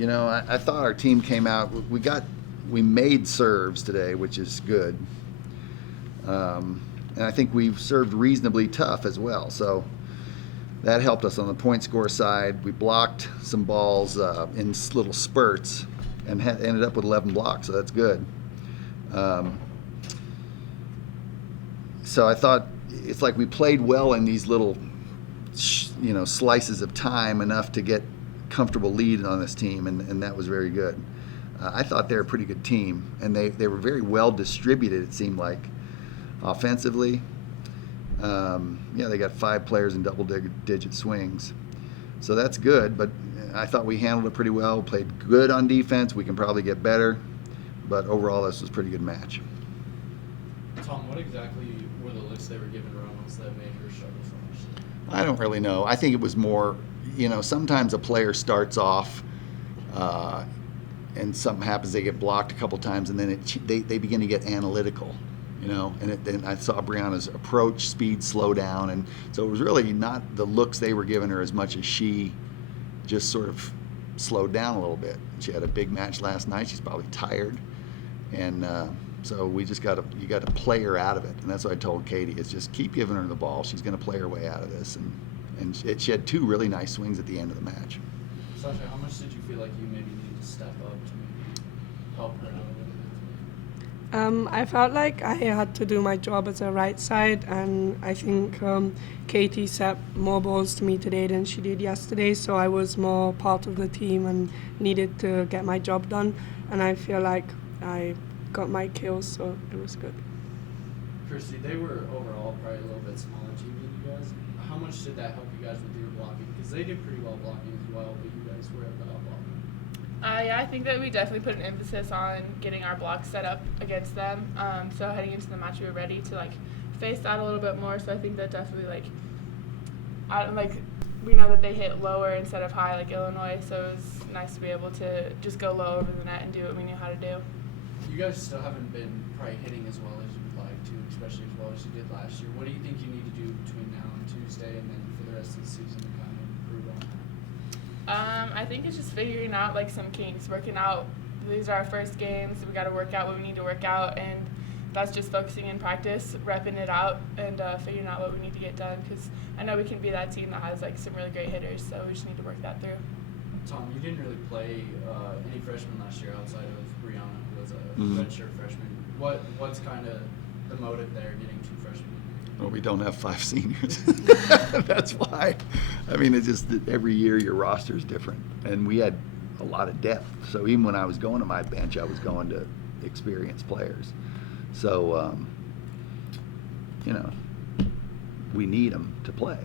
I thought our team came out. We made serves today, which is good, and I think we've served reasonably tough as well. So that helped us on the point score side. We blocked some balls in little spurts and ended up with 11 blocks, so that's good. So I thought it's like we played well in these little, slices of time, enough to get comfortable lead on this team, and that was very good. I thought they were a pretty good team, and they were very well distributed, it seemed like, offensively. They got 5 players in double-digit swings, so that's good, but I thought we handled it pretty well, played good on defense. We can probably get better, but overall this was a pretty good match. Tom, what exactly were the looks they were giving Ramos that made her struggle so much? I don't really know. I think it was more, sometimes a player starts off and something happens, they get blocked a couple times, and then they begin to get analytical, and I saw Brianna's approach speed slow down, and so it was really not the looks they were giving her as much as she just sort of slowed down a little bit. She had a big match last night. She's probably tired, and so we just got to play her out of it, and that's what I told Katie, is just keep giving her the ball. She's going to play her way out of this, and she had 2 really nice swings at the end of the match. Sasha, how much did you feel like you maybe needed to step up to maybe help her out a little bit? I felt like I had to do my job as a right side, and I think Katie set more balls to me today than she did yesterday, so I was more part of the team and needed to get my job done, and I feel like I got my kills, so it was good. Kirsty, they were overall probably a little bit smaller team than you guys. How much did that help you guys with your blocking? Because they did pretty well blocking as well, but you guys were able to outblock them. Yeah, I think that we definitely put an emphasis on getting our blocks set up against them. So heading into the match, we were ready to face that a little bit more. So I think that definitely we know that they hit lower instead of high like Illinois. So it was nice to be able to just go low over the net and do what we knew how to do. You guys still haven't been probably hitting as well as you would like to, especially as well as you did last year. What do you think you need to do between now and Tuesday, and then for the rest of the season to kind of improve on that? I think it's just figuring out some kinks, working out. These are our first games. We got to work out what we need to work out, and that's just focusing in practice, repping it out, and figuring out what we need to get done. Because I know we can be that team that has some really great hitters, so we just need to work that through. Tom, you didn't really play any freshmen last year outside of Brianna, who was a redshirt freshman. What's kind of the motive there, getting 2 freshmen? Well, we don't have 5 seniors. That's why. I mean, it's just that every year your roster is different, and we had a lot of depth. So even when I was going to my bench, I was going to experienced players. So, we need them to play.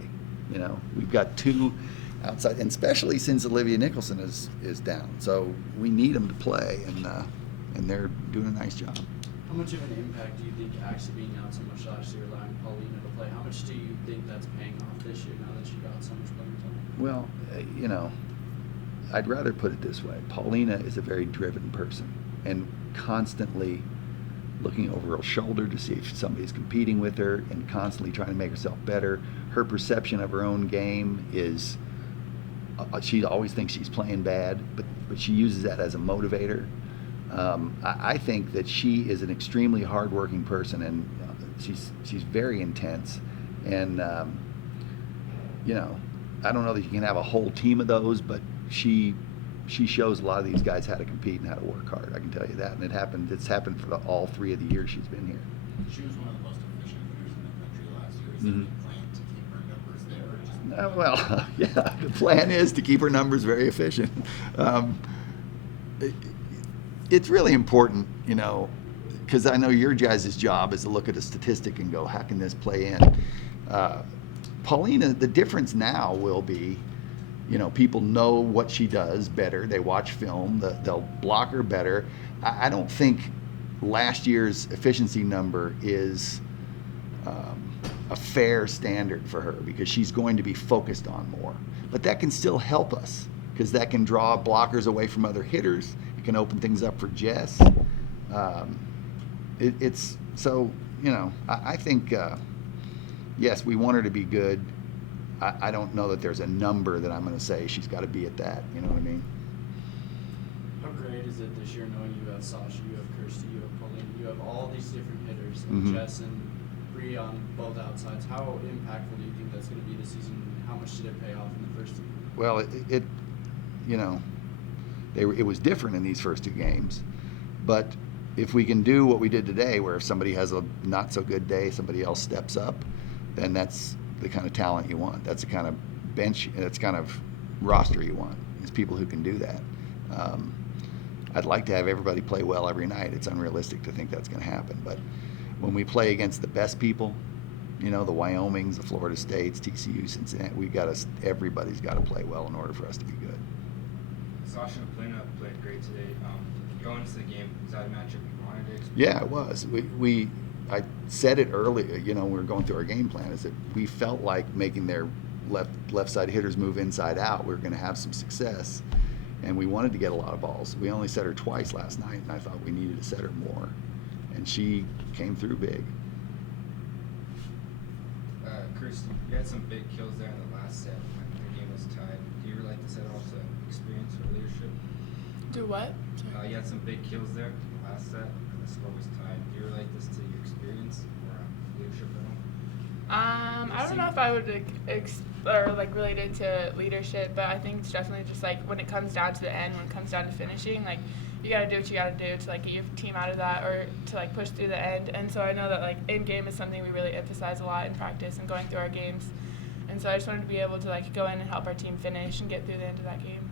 We've got 2 outside, and especially since Olivia Nicholson is down. So we need them to play, and they're doing a nice job. How much of an impact do you think actually being out so much last year, allowing Paulina to play, how much do you think that's paying off this year now that she got so much playing time? Well, I'd rather put it this way. Paulina is a very driven person and constantly looking over her shoulder to see if somebody's competing with her and constantly trying to make herself better. Her perception of her own game is she always thinks she's playing bad, but she uses that as a motivator. I think that she is an extremely hardworking person, and she's very intense. And I don't know that you can have a whole team of those, but she shows a lot of these guys how to compete and how to work hard. I can tell you that, and it's happened for all 3 of the years she's been here. She was one of the most efficient hitters in the country last year. Is there any plan to keep her numbers there? Well, yeah, the plan is to keep her numbers very efficient. It's really important, because I know your guys' job is to look at a statistic and go, how can this play in? Paulina, the difference now will be, people know what she does better. They watch film. They'll block her better. I don't think last year's efficiency number is a fair standard for her, because she's going to be focused on more. But that can still help us, because that can draw blockers away from other hitters. It can open things up for Jess. I think, yes, we want her to be good. I don't know that there's a number that I'm going to say she's got to be at that. You know what I mean? is it this year, knowing you have Sasha, you have Kirsty, you have Pauline, you have all these different hitters, and Mhm. Jess and Bree on both outsides? How impactful do you think that's going to be this season? And how much did it pay off in the first two? Well, it you know, it was different in these first two games, but if we can do what we did today, where if somebody has a not so good day, somebody else steps up, then that's the kind of talent you want. That's the kind of bench, that's kind of roster you want. Is people who can do that. I'd like to have everybody play well every night. It's unrealistic to think that's going to happen, but when we play against the best people, you know, the Wyomings, the Florida States, TCU, Cincinnati, everybody's got to play well in order for us to be good. Sasha and Polina played great today. Going into the game, was that a matchup you wanted to experience? Yeah, it was. I said it earlier, you know, when we were going through our game plan, is that we felt like making their left side hitters move inside out, we were going to have some success, and we wanted to get a lot of balls. We only set her twice last night, and I thought we needed to set her more, and she came through big. Kirsty, you had some big kills there in the last set when the game was tied. Do you relate this at all to experience or leadership? Do what? You had some big kills there in the last set and the score was tied. Do you relate this to your experience or leadership at all? I don't know if I would relate it to leadership, but I think it's definitely just like when it comes down to the end, when it comes down to finishing, like you gotta do what you gotta do to like get your team out of that or to like push through the end. And so I know that like in game is something we really emphasize a lot in practice and going through our games. And so I just wanted to be able to like go in and help our team finish and get through the end of that game.